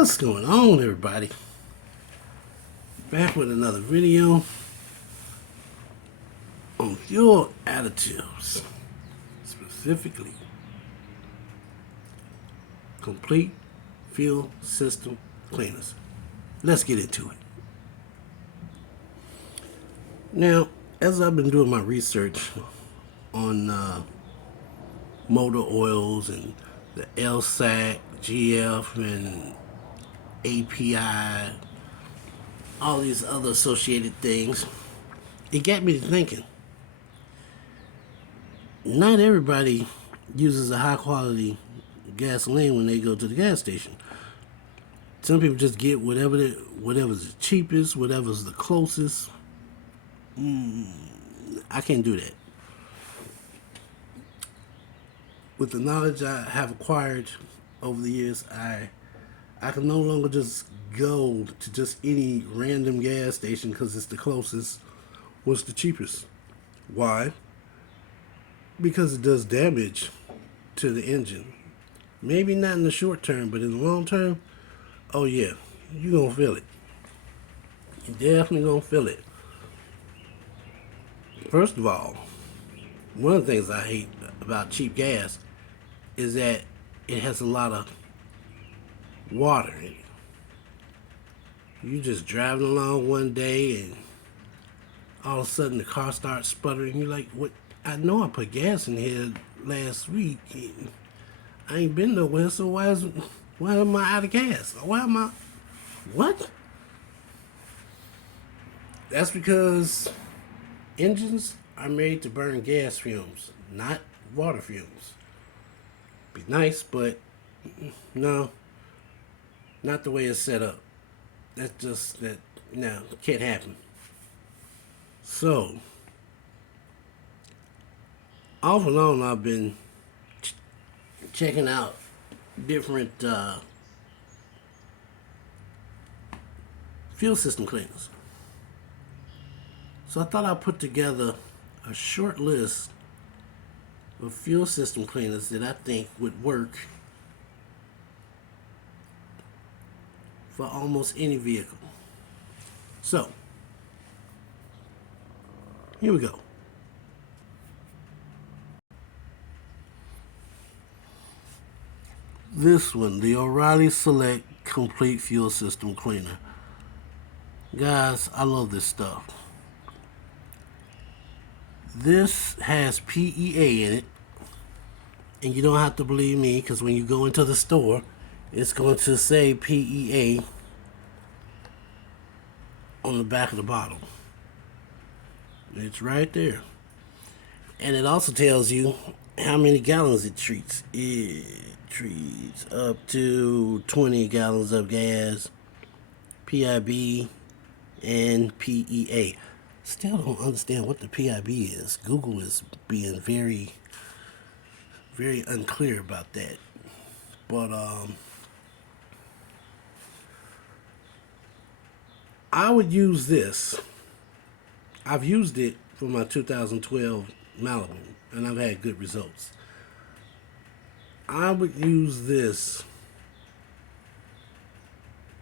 What's going on, everybody? Back with another video on fuel additives, specifically complete fuel system cleaners. Let's get into it. Now, as I've been doing my research on motor oils and the LSAC, GF, and API, all these other associated things, it got me to thinking. Not everybody uses a high quality gasoline when they go to the gas station. Some people just get whatever's the cheapest, whatever's the closest. I can't do that. With the knowledge I have acquired over the years, I can no longer just go to just any random gas station because it's the closest. What's the cheapest? Why? Because it does damage to the engine. Maybe not in the short term, but in the long term, oh yeah, you're going to feel it. You're definitely going to feel it. First of all, one of the things I hate about cheap gas is that it has a lot of water in it. You just driving along one day and all of a sudden the car starts sputtering. You're like, what? I know I put gas in here last week. I ain't been nowhere, so why am I out of gas? Why am I? What? That's because engines are made to burn gas fumes, not water fumes. Be nice, but no, not the way it's set up. No, can't happen. So, off and on, I've been checking out different fuel system cleaners. So I thought I'd put together a short list of fuel system cleaners that I think would work for almost any vehicle. So, here we go. This one, the O'Reilly Select Complete Fuel System Cleaner. Guys, I love this stuff. This has PEA in it, and you don't have to believe me because when you go into the store, it's going to say PEA on the back of the bottle. It's right there. And it also tells you how many gallons it treats. It treats up to 20 gallons of gas, PIB, and PEA. Still don't understand what the PIB is. Google is being very, very unclear about that. But I would use this. I've used it for my 2012 Malibu, and I've had good results. I would use this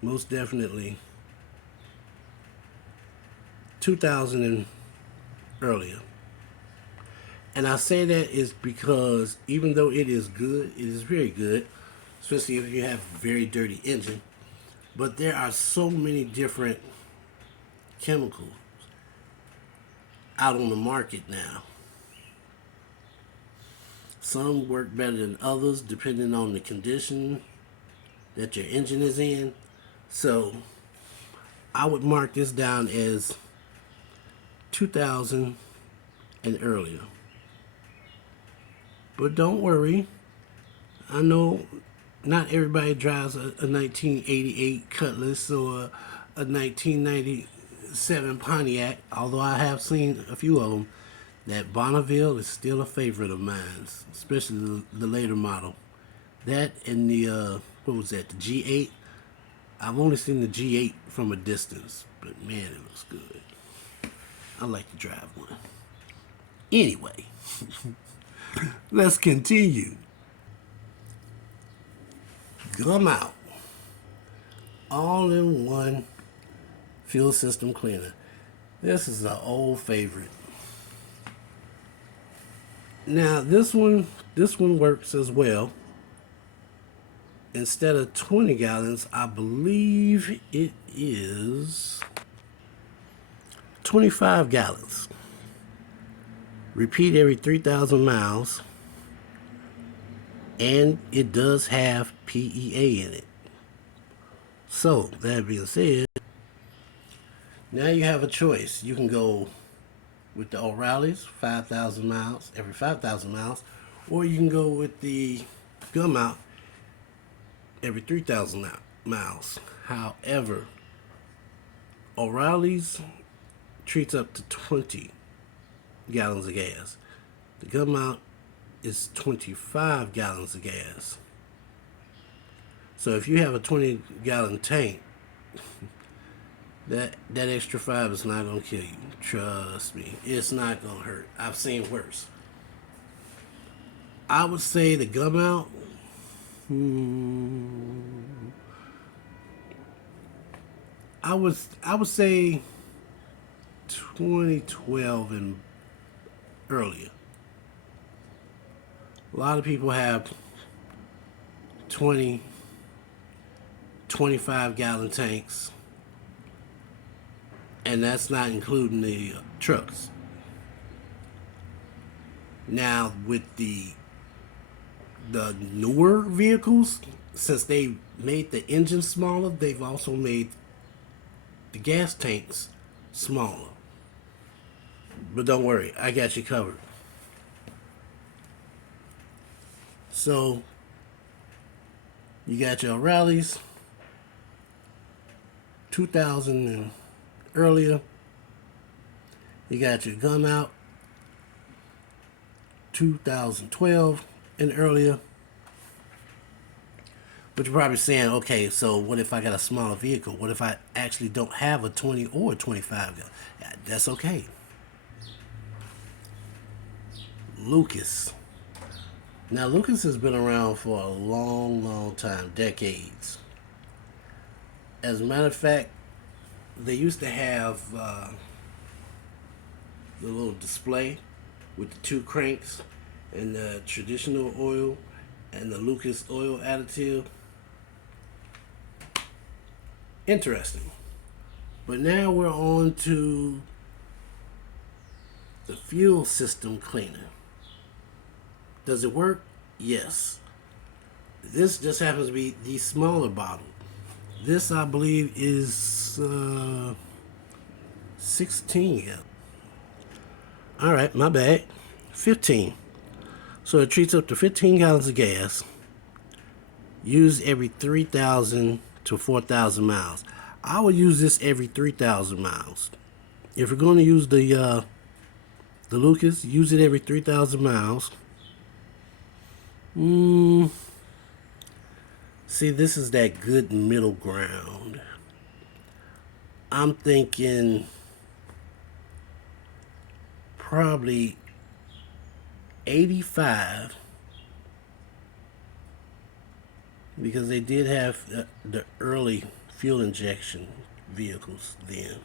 most definitely 2000 and earlier. And I say that is because even though it is good, it is very good, especially if you have a very dirty engine, but there are so many different chemicals out on the market now. Some work better than others depending on the condition that your engine is in. So I would mark this down as 2000 and earlier. But don't worry, I know not everybody drives a 1988 Cutlass or a 1997 Pontiac, although I have seen a few of them. That Bonneville is still a favorite of mine, especially the later model. That and the, what was that, the G8? I've only seen the G8 from a distance, but man, it looks good. I like to drive one. Anyway, let's continue. Come out. all-in-one fuel system cleaner. This is an old favorite. Now this one works as well. Instead of 20 gallons, I believe it is 25 gallons. Repeat every 3,000 miles. And it does have PEA in it. So, that being said, now you have a choice. You can go with the O'Reilly's 5,000 miles, every 5,000 miles, or you can go with the Gumout every 3,000 miles. However, O'Reilly's treats up to 20 gallons of gas. The Gumout is 25 gallons of gas. So if you have a 20-gallon tank, that extra 5 is not gonna kill you. Trust me, it's not gonna hurt. I've seen worse. I would say the Gumout. I would say 2012 and earlier. A lot of people have 20, 25-gallon tanks, and that's not including the trucks. Now, with the newer vehicles, since they made the engine smaller, they've also made the gas tanks smaller. But don't worry, I got you covered. So, you got your O'Reilly's 2000 and earlier. You got your Gumout 2012 and earlier. But you're probably saying, okay, so what if I got a smaller vehicle? What if I actually don't have a 20 or 25? That's okay. Lucas. Now, Lucas has been around for a long, long time, decades. As a matter of fact, they used to have the little display with the 2 cranks and the traditional oil and the Lucas oil additive. Interesting. But now we're on to the fuel system cleaner. Does it work? Yes. This just happens to be the smaller bottle. This, I believe, is 16. All right, my bad. 15. So it treats up to 15 gallons of gas, used every 3,000 to 4,000 miles. I would use this every 3,000 miles. If you're going to use the Lucas, use it every 3,000 miles. See, this is that good middle ground. I'm thinking probably 85, because they did have the early fuel injection vehicles then.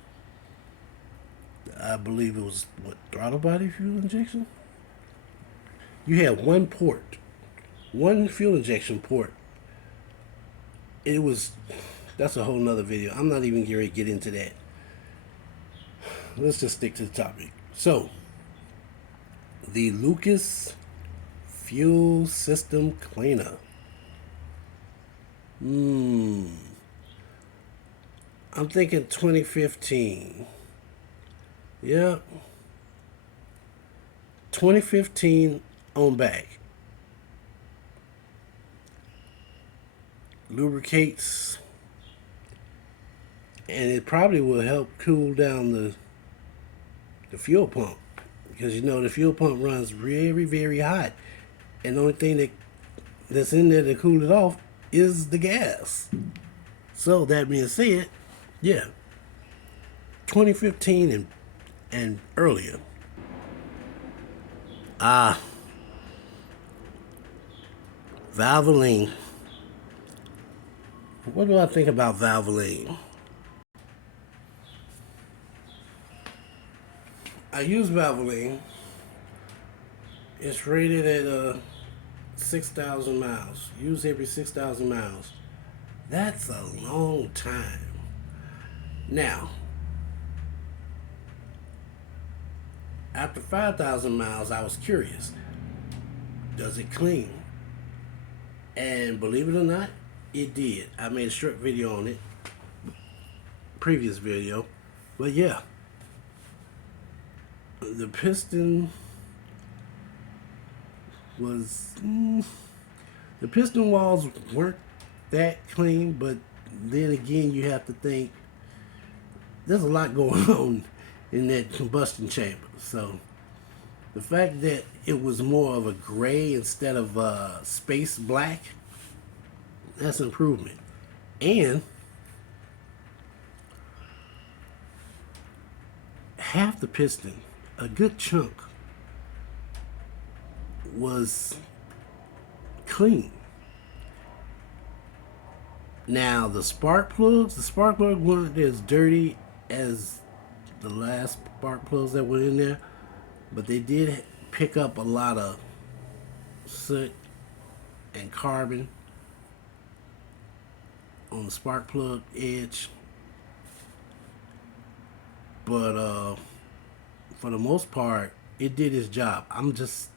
I believe it was, throttle body fuel injection? You had one port, one fuel injection port. That's a whole nother video. I'm not even going to get into that. Let's just stick to the topic. So, the Lucas Fuel System Cleaner. I'm thinking 2015. Yep. 2015 on back. Lubricates, and it probably will help cool down the fuel pump, because the fuel pump runs very, very hot, and the only thing that's in there to cool it off is the gas. So that being said, yeah, 2015 and earlier. Valvoline. what do I think about Valvoline? I use Valvoline. It's rated at 6,000 miles. Use every 6,000 miles. That's a long time. Now, after 5,000 miles, I was curious. Does it clean? And believe it or not, it did. I made a short video on it, previous video. But yeah, the piston was... the piston walls weren't that clean, but then again, you have to think there's a lot going on in that combustion chamber. So the fact that it was more of a gray instead of space black, that's an improvement. And half the piston, a good chunk, was clean. Now the spark plugs weren't as dirty as the last spark plugs that were in there, but they did pick up a lot of soot and carbon on the spark plug edge. But for the most part, it did its job. I'm just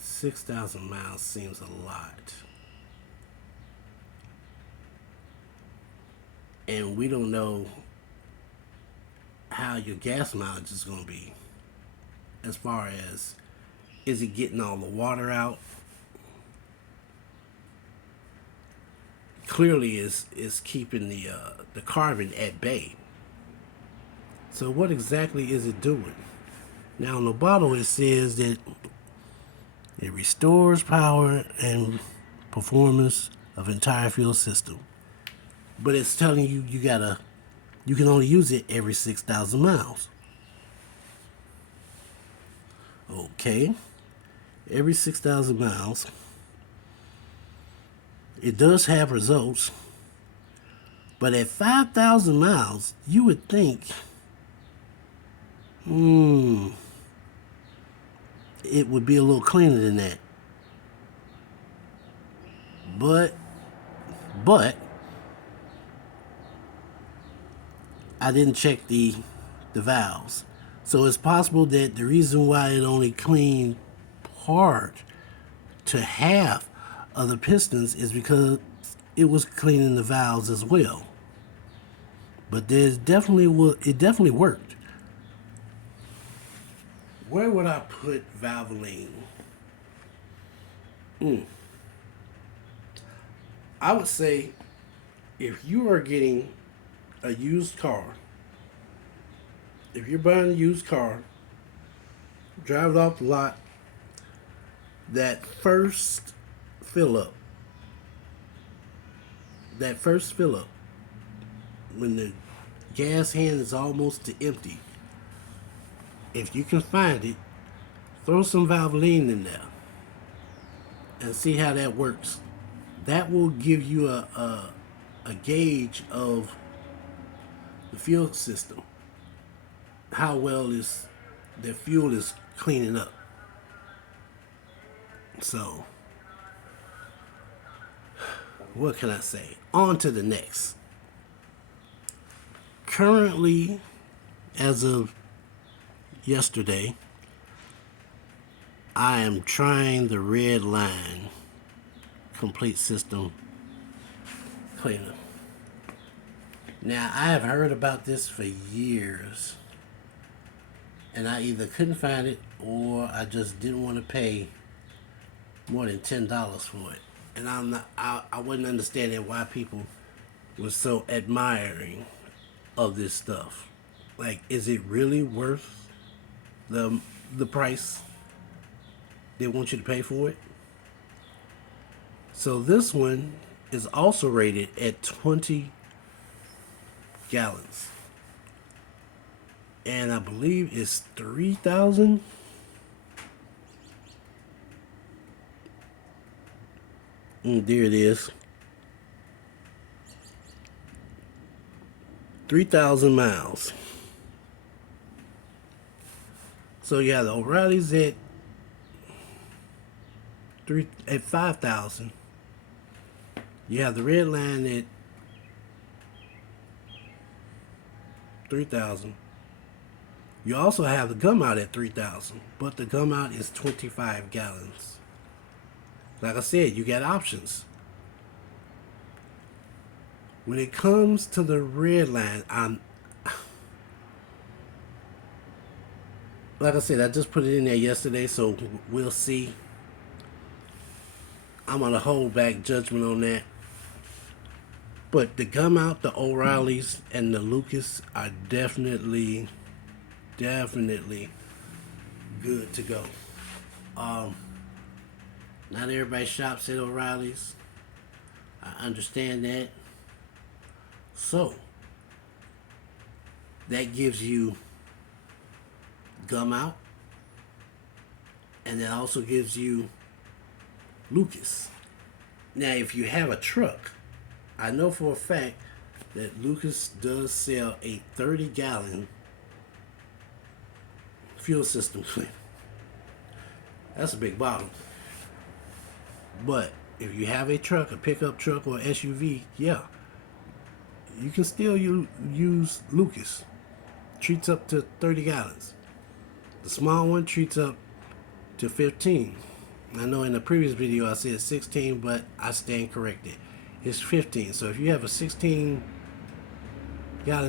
6,000 miles seems a lot. And we don't know how your gas mileage is going to be, as far as, is it getting all the water out? Clearly is keeping the carbon at bay. So what exactly is it doing? Now on the bottle it says that it restores power and performance of entire fuel system. But it's telling you you can only use it every 6,000 miles. Okay. Every 6,000 miles. It does have results. But at 5,000 miles, you would think, it would be a little cleaner than that. But I didn't check the valves. So it's possible that the reason why it only cleaned part to half of the pistons is because it was cleaning the valves as well. But it definitely worked. Where would I put Valvoline? I would say if you are getting a used car, if you're buying a used car, drive it off the lot, that first fill up, when the gas hand is almost to empty, if you can find it, throw some Valvoline in there and see how that works. That will give you a gauge of the fuel system, how well is the fuel is cleaning up. So what can I say? On to the next. Currently, as of yesterday, I am trying the Red Line complete system cleaner. Now, I have heard about this for years, and I either couldn't find it or I just didn't want to pay more than $10 for it. And I wasn't understanding why people were so admiring of this stuff. Like, is it really worth the price they want you to pay for it? So this one is also rated at 20 gallons. And I believe it's 3,000. There it is. 3,000 miles. So yeah, the O'Reilly's at 5,000. You have the red line at 3,000. You also have the gum out at 3,000, but the gum out is 25 gallons. Like I said, you got options. When it comes to the red line, like I said, I just put it in there yesterday, so we'll see. I'm gonna hold back judgment on that. But the gum out, the O'Reilly's, and the Lucas are definitely good to go. Not everybody shops at O'Reilly's. I understand that. So that gives you gum out, and that also gives you Lucas. Now, if you have a truck, I know for a fact that Lucas does sell a 30-gallon fuel system cleaner. That's a big bottle. But if you have a truck, a pickup truck or SUV, yeah, you can still use Lucas. Treats up to 30 gallons. The small one treats up to 15. I know in the previous video I said 16, but I stand corrected. It's 15. So if you have a 16-gallon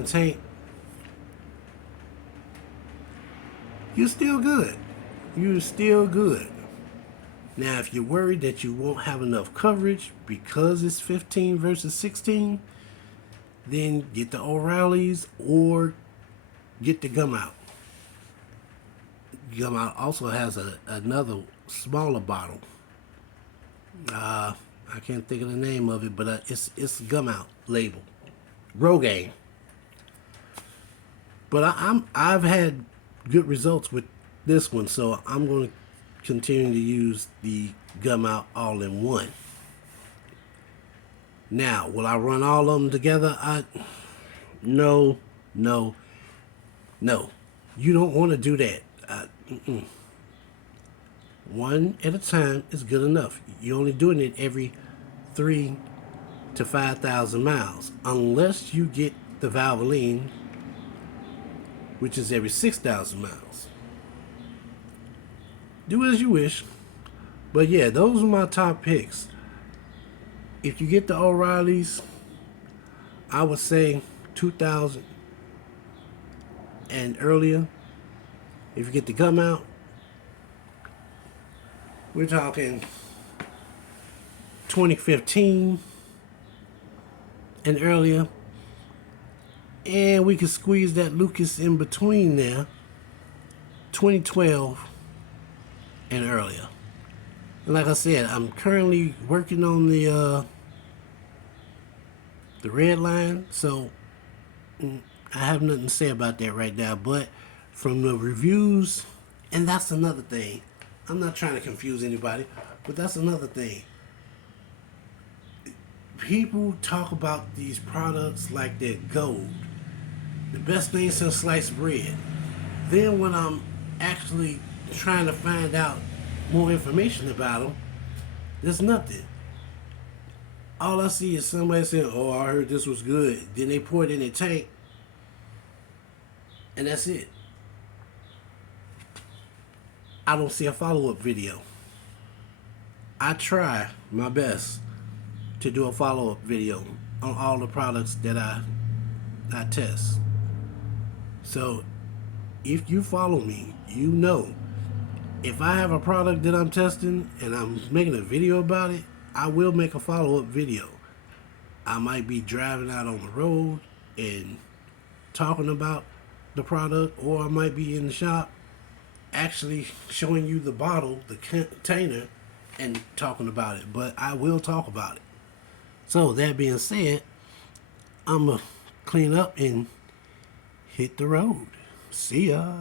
tank, you're still good. You're still good. Now, if you're worried that you won't have enough coverage because it's 15 versus 16, then get the O'Reilly's or get the gum out. Gum out also has another smaller bottle. I can't think of the name of it, but it's gum out label, Rogaine. But I've had good results with this one, so I'm going to continue to use the gum out all in one. Now, will I run all of them together? No. You don't want to do that. One at a time is good enough. You're only doing it every 3 to 5,000 miles, unless you get the Valvoline, which is every 6,000 miles. Do as you wish. But yeah, those are my top picks. If you get the O'Reilly's, I would say 2,000 and earlier. If you get the gum out, we're talking 2015 and earlier. And we can squeeze that Lucas in between there, 2012 and earlier. And like I said, I'm currently working on the red line, so I have nothing to say about that right now. But from the reviews, and that's another thing, I'm not trying to confuse anybody, but that's another thing. People talk about these products like they're gold, the best thing since sliced bread. Then when I'm actually trying to find out more information about them, there's nothing. All I see is somebody saying, "Oh, I heard this was good." Then they pour it in a tank, and that's it. I don't see a follow-up video. I try my best to do a follow-up video on all the products that I test. So if you follow me, you know if I have a product that I'm testing and I'm making a video about it, I will make a follow-up video. I might be driving out on the road and talking about the product, or I might be in the shop actually showing you the bottle, the container, and talking about it. But I will talk about it. So that being said, I'm going to clean up and hit the road. See ya.